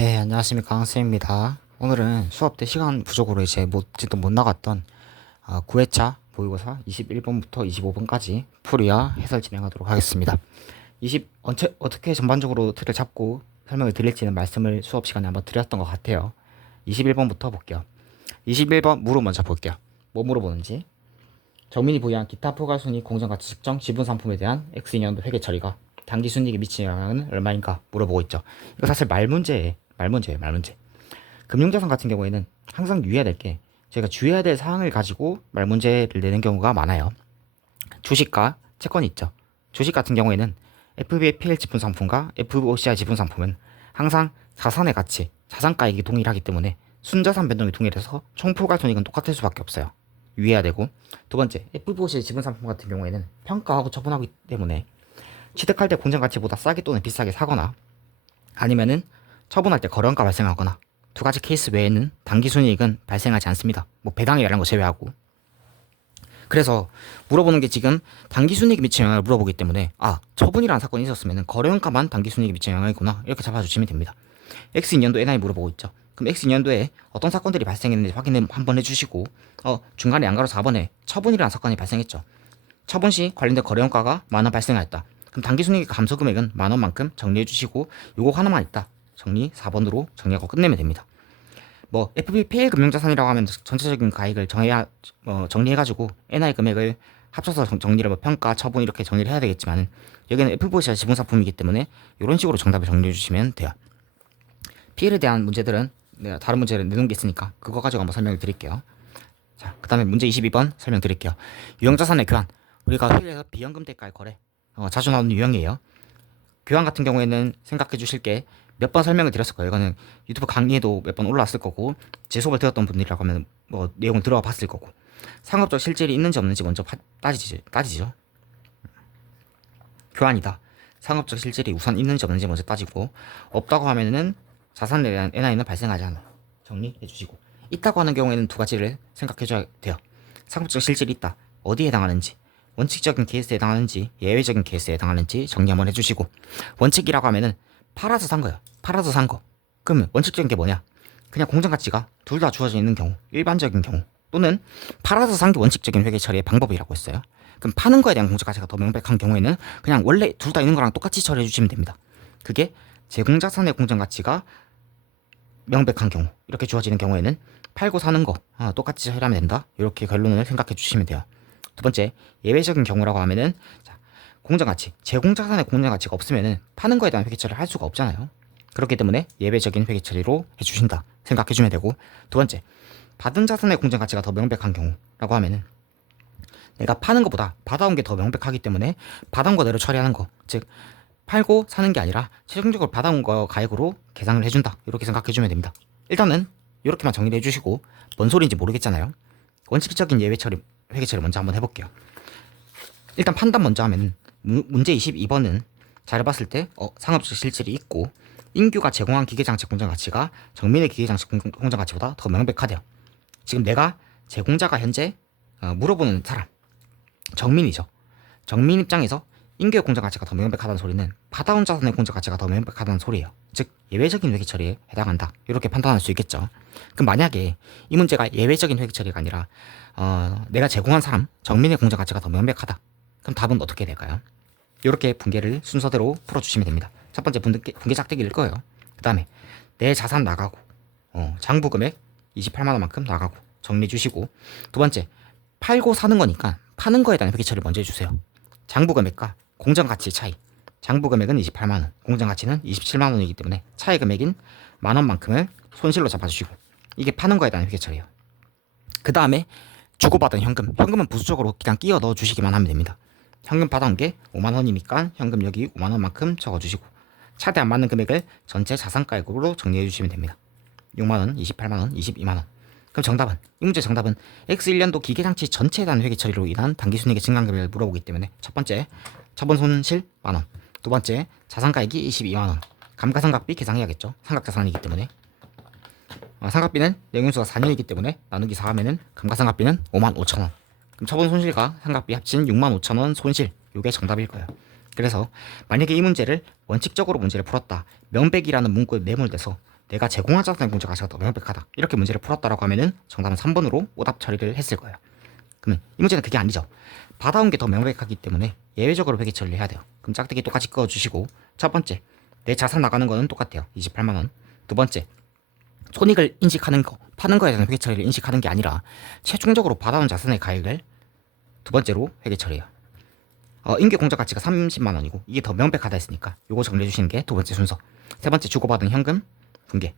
네, 안녕하십니까. 강쌤입니다. 오늘은 수업 때 시간 부족으로 못 나갔던 9회차 모의고사 21번부터 25번까지 풀이와 해설 진행하도록 하겠습니다. 어떻게 전반적으로 틀을 잡고 설명을 드릴지는 말씀을 수업 시간에 한번 드렸던 것 같아요. 21번부터 볼게요. 21번 물어 먼저 볼게요. 뭐 물어보는지. 정민이 부여한 기타 포괄순이익 공정가치 측정 지분 상품에 대한 X인연도 회계 처리가 당기순이익에 미치는 영향은 얼마인가 물어보고 있죠. 이거 사실 말문제예요. 말문제. 금융자산 같은 경우에는 항상 유의해야 될 게 저희가 주의해야 될 사항을 가지고 말문제를 내는 경우가 많아요. 주식과 채권이 있죠. 주식 같은 경우에는 FBPL 지분 상품과 FOCI 지분 상품은 항상 자산의 가치, 자산가액이 동일하기 때문에 순자산 변동이 동일해서 총포괄손익은 똑같을 수밖에 없어요. 유의해야 되고, 두 번째, FOCI 지분 상품 같은 경우에는 평가하고 처분하기 때문에 취득할 때 공정 가치보다 싸게 또는 비싸게 사거나 아니면은 처분할 때 거래원가 발생하거나 두 가지 케이스 외에는 당기순이익은 발생하지 않습니다. 뭐 배당이라는 거 제외하고. 그래서 물어보는 게 지금 당기순이익이 미치는 영향을 물어보기 때문에 처분이라는 사건이 있었으면 거래원가만 당기순이익이 미치는 영향이구나 이렇게 잡아주시면 됩니다. X인년도 NI 물어보고 있죠. 그럼 X인년도에 어떤 사건들이 발생했는지 확인을 한번 해주시고 중간에 양가로 4번에 처분이라는 사건이 발생했죠. 처분 시 관련된 거래원가가 만원 발생하였다. 그럼 당기순이익 감소 금액은 만원만큼 정리해 주시고 요거 하나만 있다. 정리 4번으로 정리하고 끝내면 됩니다. 뭐 FBPL 금융자산이라고 하면 전체적인 가액을 정리해가지고 NI 금액을 합쳐서 정리를 평가, 처분 이렇게 정리를 해야 되겠지만 여기는 FVCI 지분상품이기 때문에 이런 식으로 정답을 정리해 주시면 돼요. PL에 대한 문제들은 내가 다른 문제를 내놓은 게 있으니까 그거 가지고 한번 설명을 드릴게요. 자, 그 다음에 문제 22번 설명드릴게요. 유형자산의 교환. 우리가 회계에서 비연금 대가의 거래 자주 나오는 유형이에요. 교환 같은 경우에는 생각해 주실 게 몇 번 설명을 드렸을 거예요. 이거는 유튜브 강의에도 몇 번 올라왔을 거고 제 수업을 들었던 분들이라고 하면 뭐 내용을 들어와 봤을 거고 상업적 실질이 있는지 없는지 먼저 따지죠. 교환이다. 상업적 실질이 우선 있는지 없는지 먼저 따지고 없다고 하면은 자산에 대한 NI는 발생하지 않아. 정리해 주시고 있다고 하는 경우에는 두 가지를 생각해 줘야 돼요. 상업적 실질이 있다. 어디에 해당하는지 원칙적인 케이스에 해당하는지 예외적인 케이스에 해당하는지 정리 한번 해주시고 원칙이라고 하면은 팔아서 산 거예요. 팔아서 산 거. 그러면 원칙적인 게 뭐냐? 그냥 공정 가치가 둘 다 주어져 있는 경우, 일반적인 경우 또는 팔아서 산 게 원칙적인 회계 처리의 방법이라고 했어요. 그럼 파는 거에 대한 공정 가치가 더 명백한 경우에는 그냥 원래 둘 다 있는 거랑 똑같이 처리해 주시면 됩니다. 그게 제공자산의 공정 가치가 명백한 경우 이렇게 주어지는 경우에는 팔고 사는 거 똑같이 처리하면 된다. 이렇게 결론을 생각해 주시면 돼요. 두 번째 예외적인 경우라고 하면은 공정가치 제공자산의 공정가치가 없으면은 파는 거에 대한 회계처리를 할 수가 없잖아요. 그렇기 때문에 예외적인 회계처리로 해주신다 생각해주면 되고 두 번째 받은 자산의 공정가치가 더 명백한 경우라고 하면은 내가 파는 것보다 받아온 게 더 명백하기 때문에 받아온 거대로 처리하는 거 즉 팔고 사는 게 아니라 최종적으로 받아온 거 가액으로 계산을 해준다 이렇게 생각해주면 됩니다. 일단은 이렇게만 정리를 해주시고 뭔 소리인지 모르겠잖아요. 원칙적인 예외 처리 회계 처리 먼저 한번 해볼게요. 일단 판단 먼저 하면 문제 22번은 잘 봤을 때 상업적 실질이 있고 인규가 제공한 기계장치 공정가치가 정민의 기계장치 공정가치보다 더 명백하대요. 지금 내가 제공자가 현재 물어보는 사람 정민이죠. 정민 입장에서 인규의 공정가치가 더 명백하다는 소리는 받아온 자산의 공정가치가 더 명백하다는 소리예요. 즉 예외적인 회계 처리에 해당한다. 이렇게 판단할 수 있겠죠. 그럼 만약에 이 문제가 예외적인 회계 처리가 아니라 내가 제공한 사람 정민의 공정가치가 더 명백하다. 그럼 답은 어떻게 될까요? 이렇게 분계를 순서대로 풀어주시면 됩니다. 첫 번째 분계 짝대기일 거예요. 그 다음에 내 자산 나가고 장부 금액 28만원만큼 나가고 정리해 주시고 두 번째 팔고 사는 거니까 파는 거에 대한 회계 처리 먼저 해주세요. 장부 금액과 공정가치 차이 장부 금액은 28만원 공정가치는 27만원이기 때문에 차이 금액인 만원만큼을 손실로 잡아주시고 이게 파는 거에 대한 회계 처리예요. 그 다음에 주고받은 현금은 부수적으로 그냥 끼워 넣어 주시기만 하면 됩니다. 현금 받아온 게 5만원이니까 현금 여기 5만원만큼 적어주시고 차대 안 맞는 금액을 전체 자산가액으로 정리해 주시면 됩니다. 6만원, 28만원, 22만원. 그럼 정답은 이 문제 정답은 X1년도 기계장치 전체에 대한 회계 처리로 인한 당기순이익의 증감 금액을 물어보기 때문에 첫 번째 처분 손실 만원 두 번째 자산가액이 22만원 감가상각비 계산해야겠죠. 상각자산이기 때문에 상각비는 영연수가 4년이기 때문에 나누기 4 하면은 감가상각비는 55,000원. 그럼 처분 손실과 상각비 합친 65,000원 손실. 요게 정답일 거예요. 그래서 만약에 이 문제를 원칙적으로 문제를 풀었다. 명백이라는 문구에 매몰돼서 내가 제공한 자산의 문제가 더 명백하다. 이렇게 문제를 풀었다라고 하면은 정답은 3번으로 오답 처리를 했을 거예요. 그러면 이 문제는 그게 아니죠. 받아온 게 더 명백하기 때문에 예외적으로 회계 처리를 해야 돼요. 그럼 짝대기 똑같이 그어주시고, 첫 번째, 내 자산 나가는 거는 똑같아요. 28만 원. 두 번째, 손익을 인식하는 거, 파는 거에 대한 회계 처리를 인식하는 게 아니라 최종적으로 받아온 자산의 가액을 두 번째로 회계 처리해요. 인계 공적 가치가 30만 원이고 이게 더 명백하다 했으니까 요거 정리해 주시는 게 두 번째 순서. 세 번째, 주고받은 현금 분계.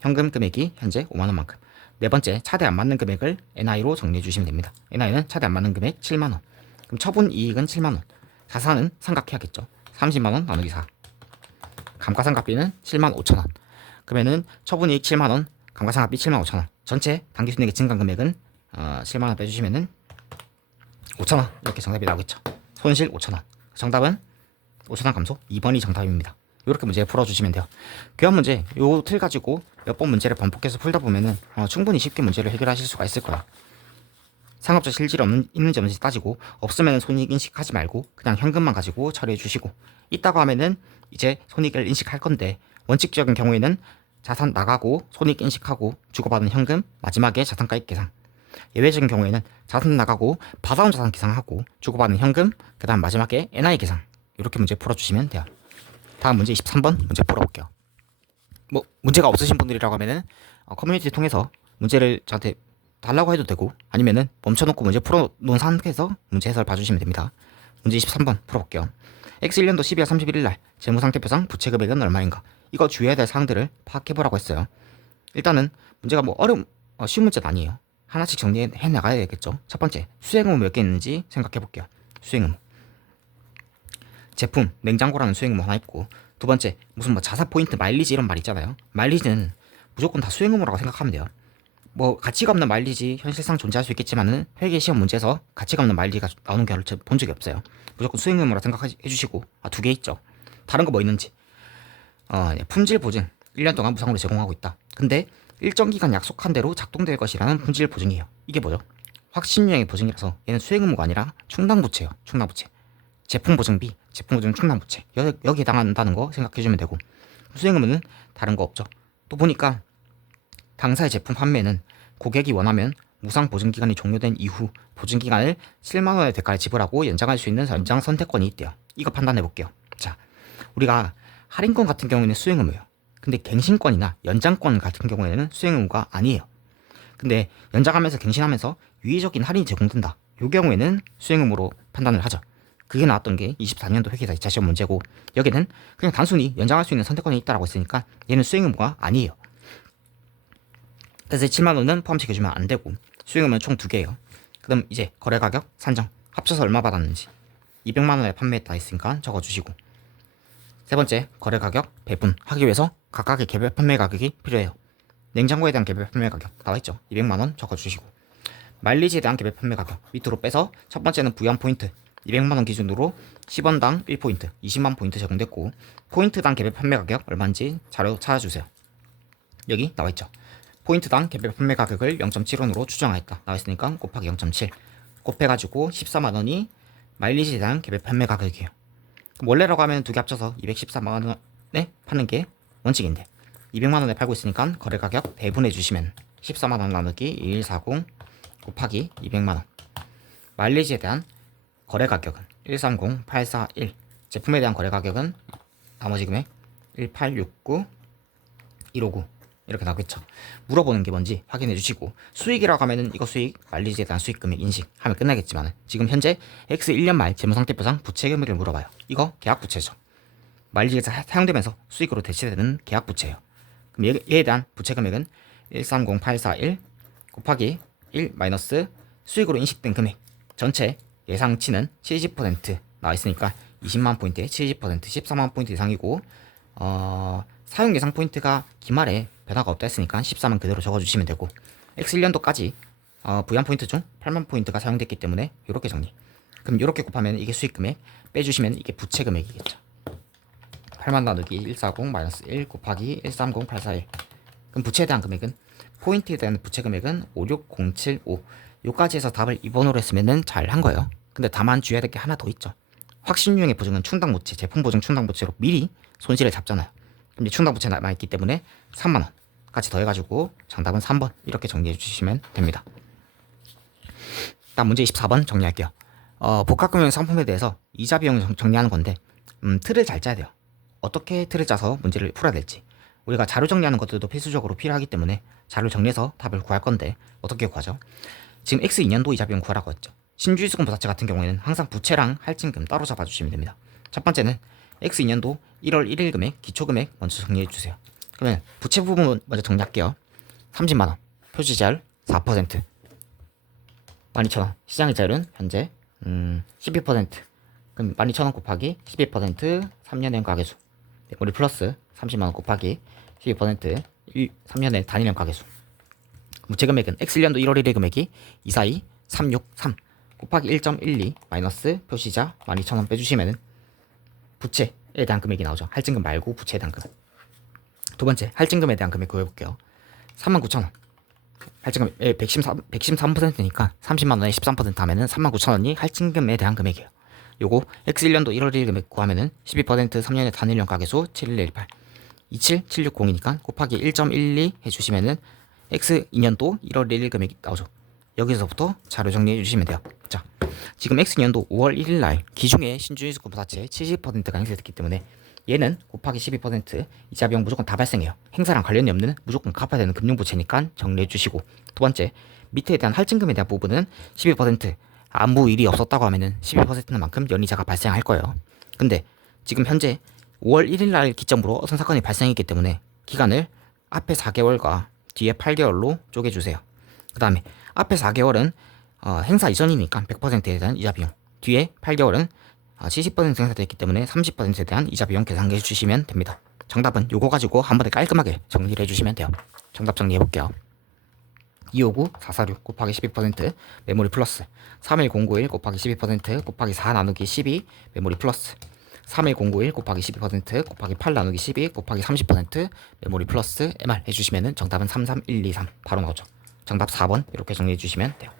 현금 금액이 현재 5만 원만큼. 네 번째, 차대 안 맞는 금액을 NI로 정리해 주시면 됩니다. NI는 차대 안 맞는 금액 7만 원. 그럼 처분 이익은 7만 원. 자산은 삼각해야겠죠. 30만 원 나누기 4. 감가상각비는 7만 5천 원. 그러면은 처분 이익 7만 원, 감가상각비 7만 5천 원. 전체 당기순이익의 증감 금액은 7만 원 빼주시면은 5천 원 이렇게 정답이 나오겠죠. 손실 5천 원. 정답은 5천 원 감소 2번이 정답입니다. 이렇게 문제 풀어주시면 돼요. 교환 문제 요 틀 가지고 몇 번 문제를 반복해서 풀다 보면은 충분히 쉽게 문제를 해결하실 수가 있을 거야. 상업적 실질이 있는지 없는지 따지고, 없으면 손익 인식하지 말고 그냥 현금만 가지고 처리해 주시고, 있다고 하면은 이제 손익을 인식할 건데, 원칙적인 경우에는 자산 나가고 손익 인식하고 주고받은 현금 마지막에 자산가액 계산. 예외적인 경우에는 자산 나가고 받아온 자산 계산하고 주고받은 현금 그 다음 마지막에 NI 계산. 이렇게 문제 풀어주시면 돼요. 다음 문제 23번 문제 풀어볼게요. 뭐 문제가 없으신 분들이라고 하면은 커뮤니티 통해서 문제를 저한테 달라고 해도 되고, 아니면은 멈춰놓고 문제 풀어놓은 상태에서 문제 해설 봐주시면 됩니다. 문제 23번 풀어볼게요. X1년도 12월 31일 날 재무상태표상 부채 금액은 얼마인가? 이거 주의해야 될 사항들을 파악해보라고 했어요. 일단은 문제가 뭐 쉬운 문제는 아니에요. 하나씩 정리해 나가야 되겠죠. 첫 번째, 수행의무 몇 개 있는지 생각해볼게요. 수행의무. 제품, 냉장고라는 수행의무 하나 있고, 두 번째, 무슨 뭐 자사 포인트, 마일리지 이런 말 있잖아요. 마일리지는 무조건 다 수행의무라고 생각하면 돼요. 뭐 가치가 없는 마일리지 현실상 존재할 수 있겠지만은 회계 시험 문제에서 가치가 없는 마일리지가 나오는 경우를 본 적이 없어요. 무조건 수행의무라 생각해 주시고, 두 개 있죠. 다른 거 뭐 있는지. 품질 보증 1년 동안 무상으로 제공하고 있다. 근데 일정 기간 약속한 대로 작동될 것이라는 품질 보증이에요. 이게 뭐죠? 확신유형의 보증이라서 얘는 수행의무가 아니라 충당부채예요. 충당부채. 제품 보증비, 제품 보증 충당부채. 여기에 해당한다는 거 생각해주면 되고, 수행의무는 다른 거 없죠. 또 보니까 당사의 제품 판매는 고객이 원하면 무상 보증기간이 종료된 이후 보증기간을 7만 원의 대가를 지불하고 연장할 수 있는 연장 선택권이 있대요. 이거 판단해 볼게요. 자, 우리가 할인권 같은 경우에는 수행의무예요. 근데 갱신권이나 연장권 같은 경우에는 수행의무가 아니에요. 근데 연장하면서 갱신하면서 유의적인 할인이 제공된다. 이 경우에는 수행의무로 판단을 하죠. 그게 나왔던 게 24년도 회계사 2차 시험 문제고, 여기는 그냥 단순히 연장할 수 있는 선택권이 있다라고 했으니까 얘는 수행의무가 아니에요. 그래서 7만 원은 포함시켜주면 안 되고, 수행의무는 총 2개예요. 그럼 이제 거래가격 산정 합쳐서 얼마 받았는지 200만 원에 판매했다 했으니까 적어주시고, 세 번째, 거래가격 배분하기 위해서 각각의 개별 판매 가격이 필요해요. 냉장고에 대한 개별 판매 가격 나와있죠. 200만 원 적어주시고, 마일리지에 대한 개별 판매 가격 밑으로 빼서 첫 번째는 부연 포인트 200만 원 기준으로 10원당 1포인트 20만 포인트 제공됐고, 포인트당 개별 판매 가격 얼마인지 자료 찾아주세요. 여기 나와있죠. 포인트당 개별 판매 가격을 0.7원으로 추정하였다 나와있으니까 곱하기 0.7 곱해가지고 14만 원이 마일리지에 대한 개별 판매 가격이에요. 원래라고 하면 두 개 합쳐서 214만 원에 파는 게 원칙인데 200만 원에 팔고 있으니까 거래 가격 배분해 주시면 14만 원 나누기 2140 곱하기 200만 원. 마일리지에 대한 거래 가격은 130841, 제품에 대한 거래 가격은 나머지 금액 1869 159 이렇게 나오겠죠. 물어보는 게 뭔지 확인해 주시고, 수익이라고 하면은 이거 수익, 마일리지에 대한 수익 금액 인식하면 끝나겠지만, 지금 현재 X 1년 말 재무상태표상 부채 금액을 물어봐요. 이거 계약 부채죠. 마일리지에서 사용되면서 수익으로 대체되는 계약 부채예요. 그럼 얘에 대한 부채 금액은 130841 곱하기 1 마이너스 수익으로 인식된 금액 전체 예상치는 70% 나와 있으니까 20만 포인트에 70% 14만 포인트 이상이고, 사용 예상 포인트가 기말에 변화가 없다 했으니까 14만 그대로 적어주시면 되고, X1년도까지 부양 포인트 중 8만 포인트가 사용됐기 때문에 이렇게 정리. 그럼 이렇게 곱하면 이게 수익 금액, 빼주시면 이게 부채 금액이겠죠. 8만 나누기 140-1 곱하기 130841. 그럼 부채에 대한 금액은, 포인트에 대한 부채 금액은 56075. 요까지 해서 답을 2번으로 했으면 잘 한 거예요. 근데 다만 주의해야 될 게 하나 더 있죠. 확신유형의 보증은 충당부채, 제품 보증 충당부채로 미리 손실을 잡잖아요. 그럼 이제 충당부채 남아있기 때문에 3만원 같이 더해가지고 정답은 3번 이렇게 정리해 주시면 됩니다. 다음 문제 24번 정리할게요. 복합금융 상품에 대해서 이자 비용 정리하는 건데 틀을 잘 짜야 돼요. 어떻게 틀을 짜서 문제를 풀어야 될지. 우리가 자료 정리하는 것들도 필수적으로 필요하기 때문에 자료 정리해서 답을 구할 건데 어떻게 구하죠? 지금 X2년도 이자 비용 구하라고 했죠. 신주의수금 부사채 같은 경우에는 항상 부채랑 할증금 따로 잡아주시면 됩니다. 첫 번째는 X2년도 1월 1일 금액, 기초금액 먼저 정리해주세요. 그러면 부채 부분 먼저 정리할게요. 30만원, 표시자율 4%, 12,000원, 시장이자율은 현재 12%, 그럼 12,000원 곱하기 12%, 3년의 가계수, 우리 플러스 30만원 곱하기 12%, 3년의 단위령 가계수. 무채금액은 X1년도 1월 1일 금액이 242, 363 곱하기 1.12 마이너스 표시자 12,000원 빼주시면은 부채에 대한 금액이 나오죠. 할증금 말고 부채에 대한 금액. 두 번째, 할증금에 대한 금액 구해볼게요. 39,000원. 할증금 113%니까 30만원에 13% 하면은 39,000원이 할증금에 대한 금액이에요. 요거 X1년도 1월 1일 금액 구하면은 12% 3년의 단일령 가계수 71118 27760이니까 곱하기 1.12 해주시면은 X2년도 1월 1일 금액이 나오죠. 여기서부터 자료 정리해 주시면 돼요. 자, 지금 X년도 5월 1일 날 기중에 신주의수금 부사채 70%가 행사됐기 때문에 얘는 곱하기 12% 이자 비용 무조건 다 발생해요. 행사랑 관련이 없는 무조건 갚아야 되는 금융부채니까 정리해 주시고, 두 번째 밑에 대한 할증금에 대한 부분은 12% 아무 일이 없었다고 하면은 12%는 만큼 연이자가 발생할 거예요. 근데 지금 현재 5월 1일 날 기점으로 어떤 사건이 발생했기 때문에 기간을 앞에 4개월과 뒤에 8개월로 쪼개주세요. 그 다음에 앞에 4개월은 행사 이전이니까 100%에 대한 이자 비용, 뒤에 8개월은 70% 행사됐기 때문에 30%에 대한 이자 비용 계산해 주시면 됩니다. 정답은 요거 가지고 한 번에 깔끔하게 정리를 해주시면 돼요. 정답 정리해 볼게요. 259 446 곱하기 12% 메모리 플러스 31091 곱하기 12% 곱하기 4 나누기 12 메모리 플러스 31091 곱하기 12% 곱하기 8 나누기 12 곱하기 30% 메모리 플러스 MR 해주시면은 정답은 33123 바로 나오죠. 정답 4번 이렇게 정리해 주시면 돼요.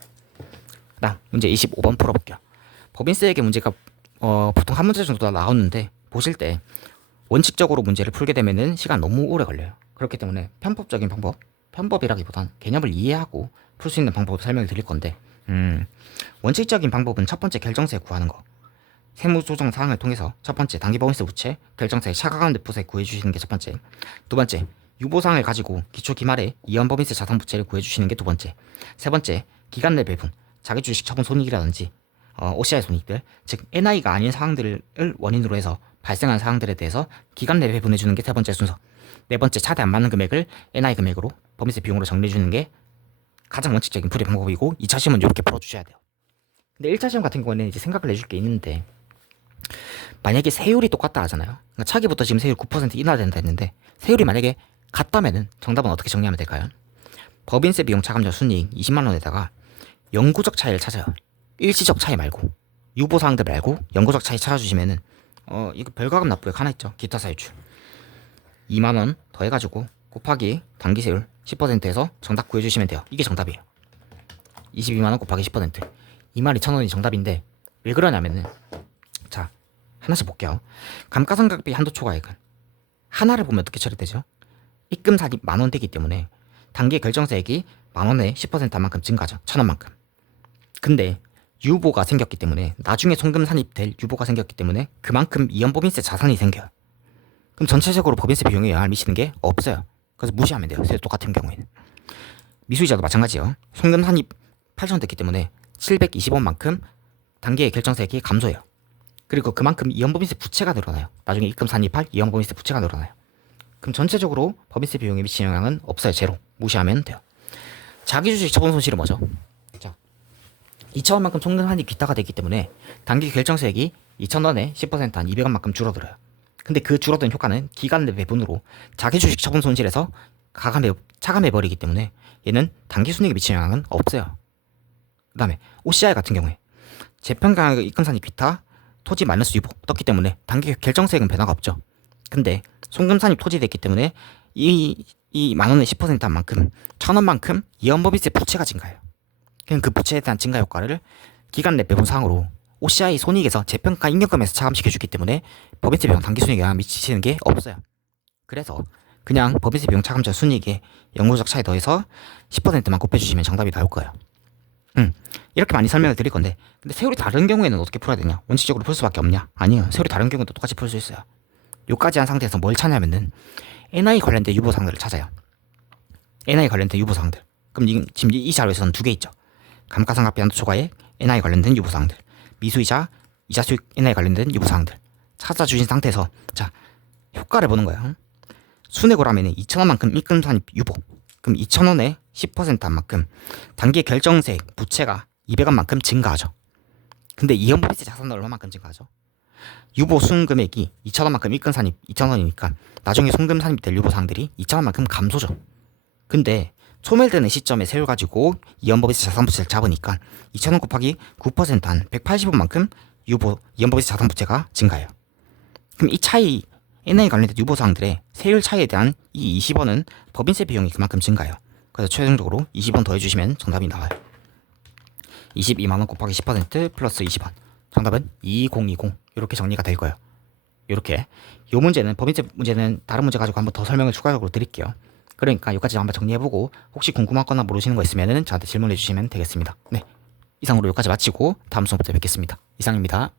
그다음 문제 25번 풀어볼게요. 법인세액의 문제가 보통 한 문제 정도 나오는데 보실 때 원칙적으로 문제를 풀게 되면은 시간 너무 오래 걸려요. 그렇기 때문에 편법적인 방법, 편법이라기보단 개념을 이해하고 풀 수 있는 방법을 설명을 드릴 건데 원칙적인 방법은 첫 번째 결정세 구하는 거. 세무조정 사항을 통해서 첫 번째 단기법인세 부채, 결정세 차가운 납부세 구해주시는 게 첫 번째. 두 번째 유보사항을 가지고 기초 기말에 이연법인세 자산부채를 구해주시는 게 두 번째. 세 번째 기간 내 배분, 자기주식 처분 손익이라든지 OCI 손익들, 즉 NI가 아닌 사항들을 원인으로 해서 발생한 사항들에 대해서 기간 내 배분해주는 게 세 번째 순서. 네 번째 차대 안 맞는 금액을 NI 금액으로 법인세 비용으로 정리해주는 게 가장 원칙적인 풀이 방법이고 2차 시험은 이렇게 풀어주셔야 돼요. 근데 1차 시험 같은 경우에는 이제 생각을 해줄 게 있는데 만약에 세율이 똑같다 하잖아요. 그러니까 차기부터 지금 세율 9% 인하된다 했는데 세율이 만약에 같다면은 정답은 어떻게 정리하면 될까요? 법인세 비용 차감자 순이익 20만원에다가 영구적 차이를 찾아요. 일시적 차이 말고 유보사항들 말고 영구적 차이 찾아주시면은 이거 별과금 납부액 하나 있죠. 기타 사유출 2만원 더해가지고 곱하기 단기세율 10%에서 정답 구해주시면 돼요. 이게 정답이에요. 22만원 곱하기 10% 22,000원이 정답인데 왜 그러냐면은 자 하나씩 볼게요. 감가상각비 한도 초과액은 하나를 보면 어떻게 처리되죠? 입금 산입 만원 되기 때문에 단기 결정세액이 만원에 10%한 만큼 증가하죠. 1,000원만큼. 근데 유보가 생겼기 때문에 나중에 송금 산입될 유보가 생겼기 때문에 그만큼 이연법인세 자산이 생겨요. 그럼 전체적으로 법인세 비용에 영향을 미치는 게 없어요. 그래서 무시하면 돼요. 세율 똑같은 경우에는. 미수이자도 마찬가지요. 송금 산입 8,000원 됐기 때문에 720원만큼 단기의 결정세액이 감소해요. 그리고 그만큼 이연법인세 부채가 늘어나요. 나중에 입금 산입할 이연법인세 부채가 늘어나요. 그럼 전체적으로 법인세 비용에 미치는 영향은 없어요. 제로. 무시하면 돼요. 자기주식 처분 손실은 뭐죠? 자, 2,000원만큼 송금 산입 기타가 되기 때문에 단기 결정세액이 2,000원에 10%한 200원만큼 줄어들어요. 근데 그 줄어든 효과는 기간 내 배분으로 자기주식 처분 손실에서 차감해버리기 때문에 얘는 단기 순이익에 미치는 영향은 없어요. 그 다음에 OCI 같은 경우에 재평가액 입금산입 기타 토지 마이너스 유보 떴기 때문에 단기 결정세액은 변화가 없죠. 근데 송금산입 토지 됐기 때문에 이 만원의 10%한 만큼 1,000원만큼 이연법인세 부채가 증가해요. 그럼 그 부채에 대한 증가 효과를 기간 내 배분 사항으로 OCI 손익에서 재평가 인격금에서 차감시켜주기 때문에 법인세 비용 단기 순이익에 영향 미치는 게 없어요. 그래서 그냥 법인세 비용 차감자 순이익에 영구적 차에 더해서 10%만 곱해주시면 정답이 나올 거예요. 이렇게 많이 설명을 드릴 건데, 근데 세율이 다른 경우에는 어떻게 풀어야 되냐? 원칙적으로 풀 수밖에 없냐? 아니요. 세율이 다른 경우도 똑같이 풀 수 있어요. 요까지 한 상태에서 뭘 찾냐면은 NI 관련된 유보사항들을 찾아요. NI 관련된 유보사항들. 그럼 지금 이 자료에서는 두 개 있죠. 감가상각비 한도 초과액, NI 관련된 유보사항들. 미수이자, 이자 수익 NI 관련된 유보사항들. 찾아주신 상태에서 자, 효과를 보는 거예요. 순액으로 하면 2,000원만큼 입금 산입 유보. 그럼 2,000원에 10%한 만큼 단기 결정세액 부채가 200원만큼 증가하죠. 근데 이연법인세 자산은 얼마만큼 증가하죠? 유보 순금액이 2,000원만큼 입금 산입 2,000원이니까 나중에 송금 산입될 유보 사항들이 2,000원만큼 감소죠. 근데 소멸되는 시점에 세율 가지고 이연법인세 자산부채를 잡으니까 2,000원 곱하기 9%한 180원만큼 이연법인세 자산부채가 증가해요. 그럼 이 차이 NI 관련된 유보 사항들의 세율 차이에 대한 이 20원은 법인세 비용이 그만큼 증가해요. 그래서 최종적으로 20원 더해주시면 정답이 나와요. 22만원 곱하기 10% 플러스 20원. 정답은 2020. 이렇게 정리가 될 거예요. 이렇게. 이 문제는 법인세 문제는 다른 문제 가지고 한번 더 설명을 추가적으로 드릴게요. 그러니까 여기까지 한번 정리해보고 혹시 궁금한 거나 모르시는 거 있으면 저한테 질문해 주시면 되겠습니다. 네, 이상으로 여기까지 마치고 다음 수업부터 뵙겠습니다. 이상입니다.